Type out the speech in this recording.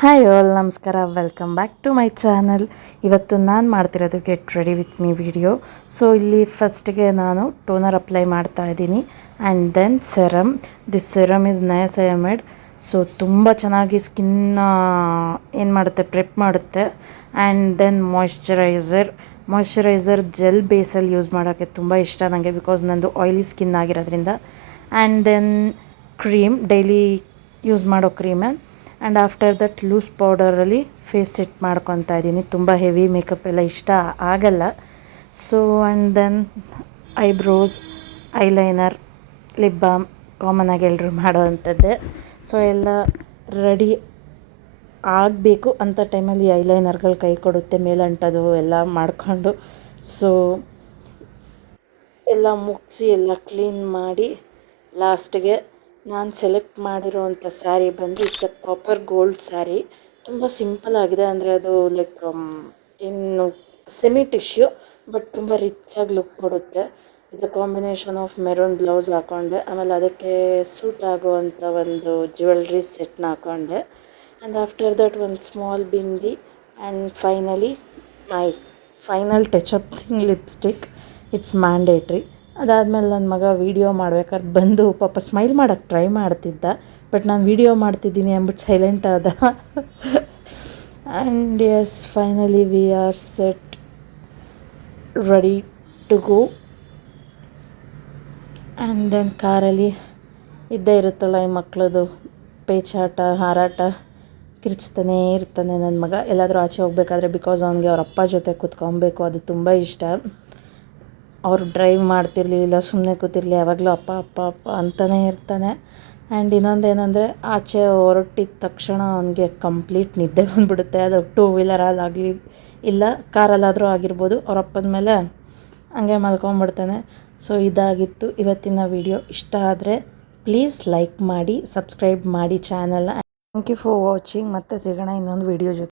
Hi all, ನಮಸ್ಕಾರ. Welcome back to my channel. ಇವತ್ತು ನಾನು ಮಾಡ್ತಿರೋದು get ready with me video. So ಇಲ್ಲಿ ಫಸ್ಟ್ಗೆ ನಾನು ಟೋನರ್ ಅಪ್ಲೈ ಮಾಡ್ತಾ ಇದ್ದೀನಿ and then serum. This serum is niacinamide. So ತುಂಬ ಚೆನ್ನಾಗಿ ಸ್ಕಿನ್ನ ಏನು ಮಾಡುತ್ತೆ, ಪ್ರೆಪ್ ಮಾಡುತ್ತೆ. ಆ್ಯಂಡ್ ದೆನ್ ಮಾಯ್ಶ್ಚರೈಸರ್ ಜೆಲ್ ಬೇಸಲ್ಲಿ ಯೂಸ್ ಮಾಡೋಕ್ಕೆ ತುಂಬ ಇಷ್ಟ ನನಗೆ, ಬಿಕಾಸ್ ನಂದು ಆಯ್ಲಿ ಸ್ಕಿನ್ ಆಗಿರೋದ್ರಿಂದ. And then cream, daily use ಮಾಡೋ ಕ್ರೀಮೇ. ಆ್ಯಂಡ್ ಆಫ್ಟರ್ ದಟ್ ಲೂಸ್ ಪೌಡರಲ್ಲಿ ಫೇಸ್ ಸೆಟ್ ಮಾಡ್ಕೊತಾ ಇದ್ದೀನಿ. ತುಂಬ ಹೆವಿ ಮೇಕಪ್ ಎಲ್ಲ ಇಷ್ಟ ಆಗಲ್ಲ. So and then eyebrows, eyeliner, lip balm, ಕಾಮನಾಗಿ ಎಲ್ಲರೂ ಮಾಡೋ ಅಂಥದ್ದೇ. ಸೊ ಎಲ್ಲ ರೆಡಿ ಆಗಬೇಕು ಅಂಥ ಟೈಮಲ್ಲಿ ಐಲೈನರ್ಗಳು ಕೈ ಕೊಡುತ್ತೆ, ಮೇಲಂಟೋದು ಎಲ್ಲ ಮಾಡಿಕೊಂಡು. ಸೊ ಎಲ್ಲ ಮುಗಿಸಿ ಎಲ್ಲ ಕ್ಲೀನ್ ಮಾಡಿ ಲಾಸ್ಟಿಗೆ ನಾನು ಸೆಲೆಕ್ಟ್ ಮಾಡಿರೋವಂಥ ಸ್ಯಾರಿ ಬಂದು it's a copper gold sari. ತುಂಬ ಸಿಂಪಲ್ ಆಗಿದೆ, ಅಂದರೆ ಅದು ಲೈಕ್ ಇನ್ನು ಸೆಮಿ ಟಿಶ್ಯೂ ಬಟ್ ತುಂಬ ರಿಚ್ಚಾಗಿ ಲುಕ್ ಕೊಡುತ್ತೆ. ಇದು ಕಾಂಬಿನೇಷನ್ ಆಫ್ ಮೆರೂನ್ ಬ್ಲೌಸ್ ಹಾಕ್ಕೊಂಡೆ, ಆಮೇಲೆ ಅದಕ್ಕೆ ಸೂಟ್ ಆಗುವಂಥ ಒಂದು ಜ್ಯುವೆಲ್ರಿ ಸೆಟ್ನ ಹಾಕ್ಕೊಂಡೆ. ಆ್ಯಂಡ್ ಆಫ್ಟರ್ ದಟ್ ಒಂದು small bindi. And finally my final touch-up thing, lipstick. It's mandatory. ಅದಾದಮೇಲೆ ನನ್ನ ಮಗ ವೀಡಿಯೋ ಮಾಡ್ಬೇಕಾದ್ರೆ ಬಂದು ಪಾಪ ಸ್ಮೈಲ್ ಮಾಡೋಕ್ಕೆ ಟ್ರೈ ಮಾಡ್ತಿದ್ದ, ಬಟ್ ನಾನು ವೀಡಿಯೋ ಮಾಡ್ತಿದ್ದೀನಿ ಅಂದ್ಬಿಟ್ಟು ಸೈಲೆಂಟ್ ಆದ. And yes, finally we are set, ready to go. And then ಕಾರಲ್ಲಿ ಇದ್ದೇ ಇರುತ್ತಲ್ಲ ಈ ಮಕ್ಕಳದು ಪೇಚಾಟ, ಹಾರಾಟ, ಕಿರ್ಚ್ತಾನೇ ಇರ್ತಾನೆ ನನ್ನ ಮಗ ಎಲ್ಲಾದರೂ ಆಚೆ ಹೋಗ್ಬೇಕಾದ್ರೆ. ಬಿಕಾಸ್ ಅವನಿಗೆ ಅವ್ರ ಅಪ್ಪ ಜೊತೆ ಕೂತ್ಕೊಬೇಕು, ಅದು ತುಂಬ ಇಷ್ಟ. ಅವ್ರು ಡ್ರೈವ್ ಮಾಡ್ತಿರಲಿ ಇಲ್ಲ ಸುಮ್ಮನೆ ಕೂತಿರಲಿ, ಯಾವಾಗಲೂ ಅಪ್ಪ ಅಪ್ಪ ಅಪ್ಪ ಅಂತಲೇ ಇರ್ತಾನೆ. ಆ್ಯಂಡ್ ಇನ್ನೊಂದೇನೆಂದರೆ, ಆಚೆ ಹೊರಟಿದ ತಕ್ಷಣ ಅವನಿಗೆ ಕಂಪ್ಲೀಟ್ ನಿದ್ದೆ ಬಂದುಬಿಡುತ್ತೆ. ಅದು ಟೂ ವೀಲರಲ್ಲಾಗಲಿ ಇಲ್ಲ ಕಾರಲ್ಲಾದರೂ ಆಗಿರ್ಬೋದು, ಅವ್ರ ಅಪ್ಪನ ಮೇಲೆ ಹಂಗೆ ಮಲ್ಕೊಂಬಿಡ್ತಾನೆ. ಸೊ ಇದಾಗಿತ್ತು ಇವತ್ತಿನ ವಿಡಿಯೋ. ಇಷ್ಟ ಆದರೆ ಪ್ಲೀಸ್ ಲೈಕ್ ಮಾಡಿ, ಸಬ್ಸ್ಕ್ರೈಬ್ ಮಾಡಿ ಚಾನಲ್ನ. Thank you for watching. ಮತ್ತೆ ಸಿಗೋಣ ಇನ್ನೊಂದು ವಿಡಿಯೋ ಜೊತೆ.